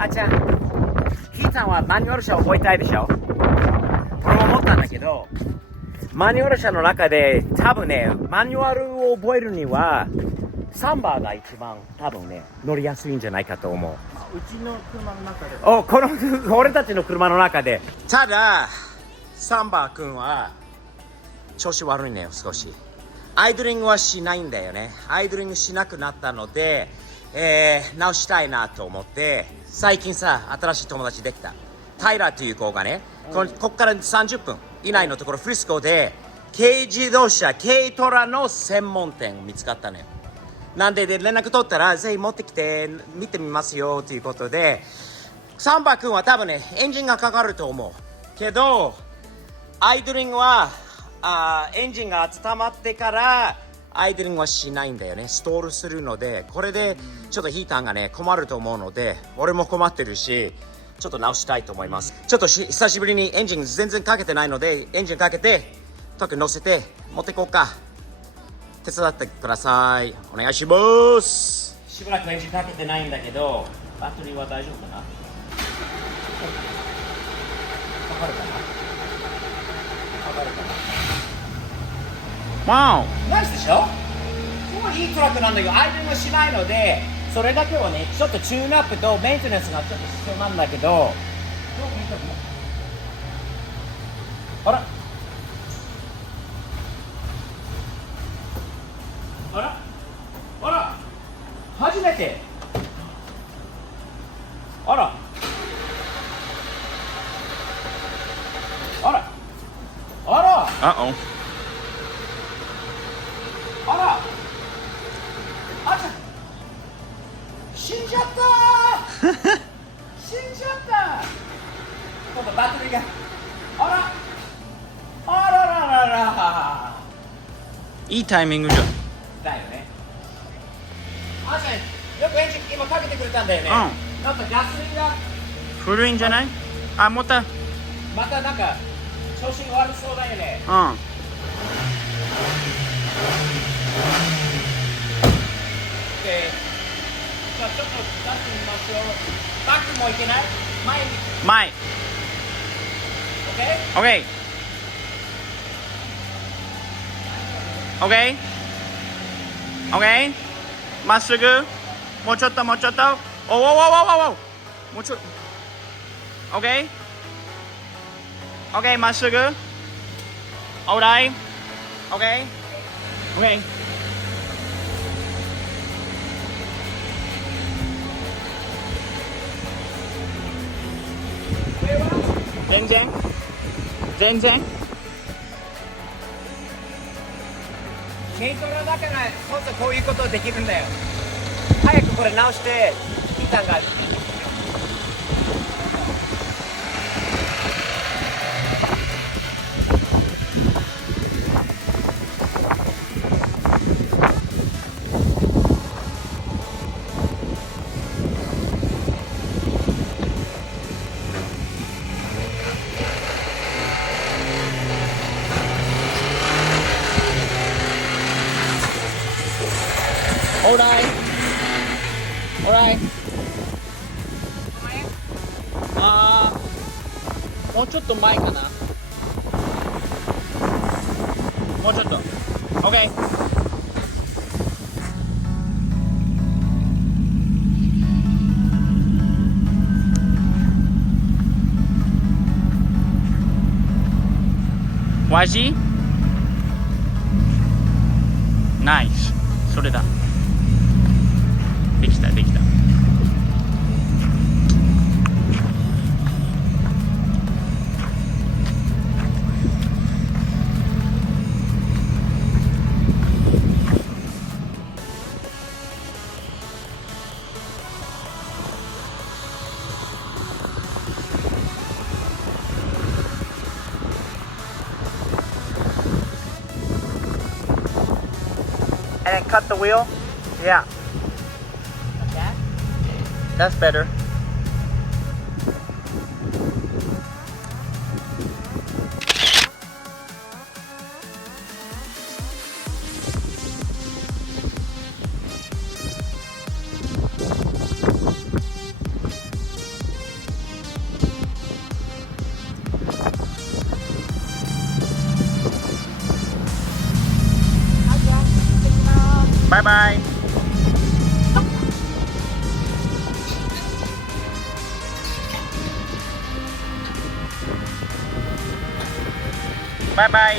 あちゃん、ヒーさんはマニュアル車を覚えたいでしょ。俺も思ったんだけど、マニュアル車の中で多分ね、マニュアルを覚えるにはサンバーが一番多分ね、乗りやすいんじゃないかと思う。うちの車の中で。俺たちの車の中で。ただサンバー君は調子悪いねよ、少し。アイドリングはしないんだよね。アイドリングしなくなったので、直したいなと思って、最近さ、新しい友達できた。タイラーという子がね、こっから30分以内のところ、フリスコで、軽自動車、軽トラの専門店見つかったのよ。なんで連絡取ったら、ぜひ持ってきて、見てみますよ、ということで、サンバ君は多分ね、エンジンがかかると思う。けど、アイドリングは、エンジンが温まってから、アイドリングはしないんだよね。ストールするので、これでちょっとヒーターがね、困ると思うので、俺も困ってるし、ちょっと直したいと思います。ちょっと久しぶりにエンジン全然かけてないので、エンジンかけて、特に乗せて、持っていこうか。手伝ってください。お願いします。しばらくエンジンかけてないんだけど、バッテリーは大丈夫かな？かかるかな？わナイスでしょ。すごいいいトラックなんだけど、アイドリングしないので、それだけはね、ちょっとチューンアップとメンテナンスがちょっと必要なんだけど、あらあらあら、初めて。あらあらあらUh-oh. あら、あちゃん、死んじゃったー死んじゃった今度バッテリーが、あらあらららら、いいタイミングじゃん。だよね。あちゃん、よくエンジン今かけてくれたんだよね。なんかガソリンが古いんじゃない？あ、またなんか調子が悪そうだよね。じゃあちょっと出してみましょう。バックもいけない？前に。OK？ OK？ OK？ まっすぐ、もうちょっとおおもうちょっと OK？ OK？ まっすぐ Alright？ OK？ OK？ 全然軽トラだからこそこういうことできるんだよ。早くこれ直してヒーターがAlright. もうちょっと前かな。もうちょっと OK。 わじナイス。それだ。できた。And cut the wheel? Yeah. Like that? That's better. バイバイ。バイバイ。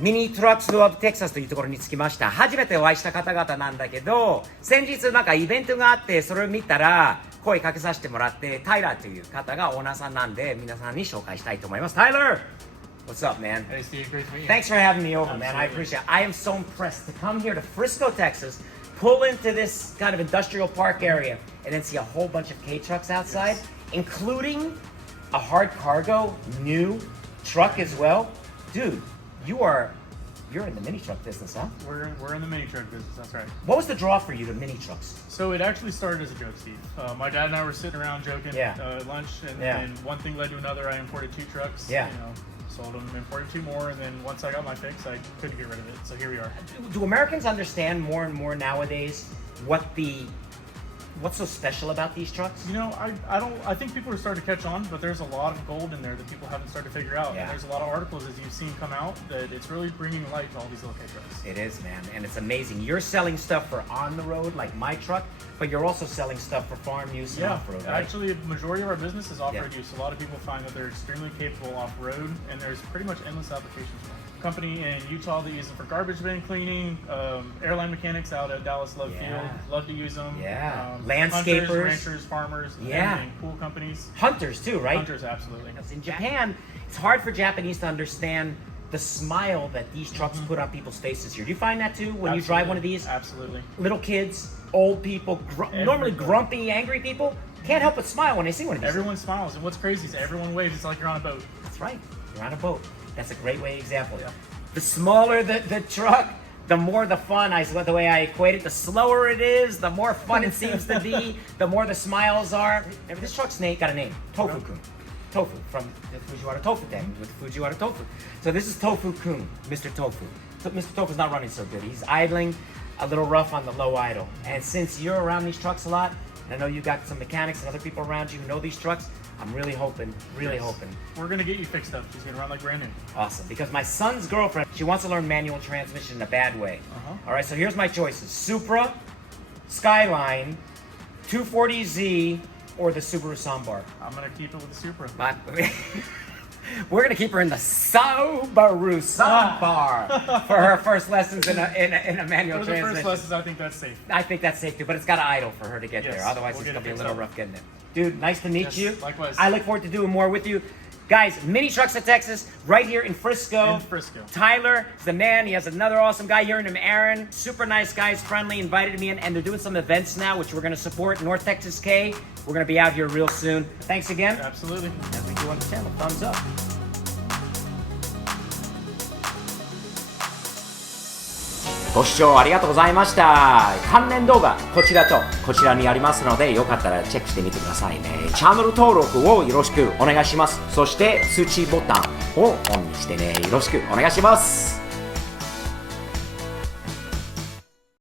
ミニトラックスオブテキサスというところに着きました。初めてお会いした方々なんだけど、先日なんかイベントがあってそれを見たら声かけさせてもらって、タイラーという方がオーナーさんなんで皆さんに紹介したいと思います。タイラー What's up, man? Hey, Steve. Great to meet you. Thanks for having me over, man. Absolutely. I appreciate it. I am so impressed to come here to Frisco, Texas, pull into this kind of industrial park area, and then see a whole bunch of K trucks outside, including a hard cargo new truck as well. Dude, you're in the mini truck business, huh? We're in the mini truck business. That's right. What was the draw for you to mini trucks? So it actually started as a joke, Steve. My dad and I were sitting around joking at lunch, and one thing led to another. I imported 2 trucks. Yeah. Sold them, imported 2 more, and then once I got my fix, I couldn't get rid of it. So here we are. Do Americans understand more and more nowadays what's so special about these trucks? I think people are starting to catch on, but there's a lot of gold in there that people haven't started to figure out. Yeah. And there's a lot of articles, as you've seen come out, that it's really bringing light to all these little K trucks. It is, man, and it's amazing. You're selling stuff for on the road, like my truck, but you're also selling stuff for farm use and off-road, right? Actually, the majority of our business is off-road use. A lot of people find that they're extremely capable off-road, and there's pretty much endless applications for them. Company in Utah that use them for garbage bin cleaning, airline mechanics out at Dallas Love Field love to use them. Landscapers, hunters, ranchers, farmers, everything. Pool companies, hunters too, right? Hunters, absolutely. In Japan, it's hard for Japanese to understand the smile that these trucks put on people's faces here. Do you find that too when you drive one of these? Absolutely. Little kids, old people, normally grumpy, angry people can't help but smile when they see one of these. Everyone smiles, and what's crazy is everyone waves. It's like you're on a boat. That's right. You're on a boat. That's a great example. Yeah. The smaller the truck, the more the fun. The way I equate it, the slower it is, the more fun it seems to be, the more the smiles are. And this truck's got a name, Tofu-kun. Tofu, from the Fujiwara Tofu thing, with Fujiwara Tofu. So this is Tofu-kun, Mr. Tofu. So Mr. Tofu's not running so good. He's idling a little rough on the low idle. And since you're around these trucks a lot, and I know you got some mechanics and other people around you who know these trucks, I'm really hoping. We're going to get you fixed up. She's going to run like brand new. Awesome. Because my son's girlfriend, she wants to learn manual transmission in a bad way. All right, so here's my choices. Supra, Skyline, 240Z, or the Subaru Sambar. I'm going to keep it with the Supra. We're going to keep her in the Subaru Sambar for her first lessons in a manual transmission. For the first lessons, I think that's safe. I think that's safe too, but it's got to idle for her to get there. Otherwise, it's going to be a little rough getting there. Dude, nice to meet you. Likewise. I look forward to doing more with you. Guys, Mini Trucks of Texas, right here in Frisco. Tyler is the man. He has another awesome guy here named Aaron. Super nice guys, friendly, invited me in, and they're doing some events now, which we're going to support. North Texas K. We're going to be out here real soon. Thanks again. Absolutely. As we do on the channel, thumbs up. ご視聴ありがとうございました。関連動画こちらとこちらにありますので、よかったらチェックしてみてくださいね。チャンネル登録をよろしくお願いします。そして通知ボタンをオンにしてね、よろしくお願いします。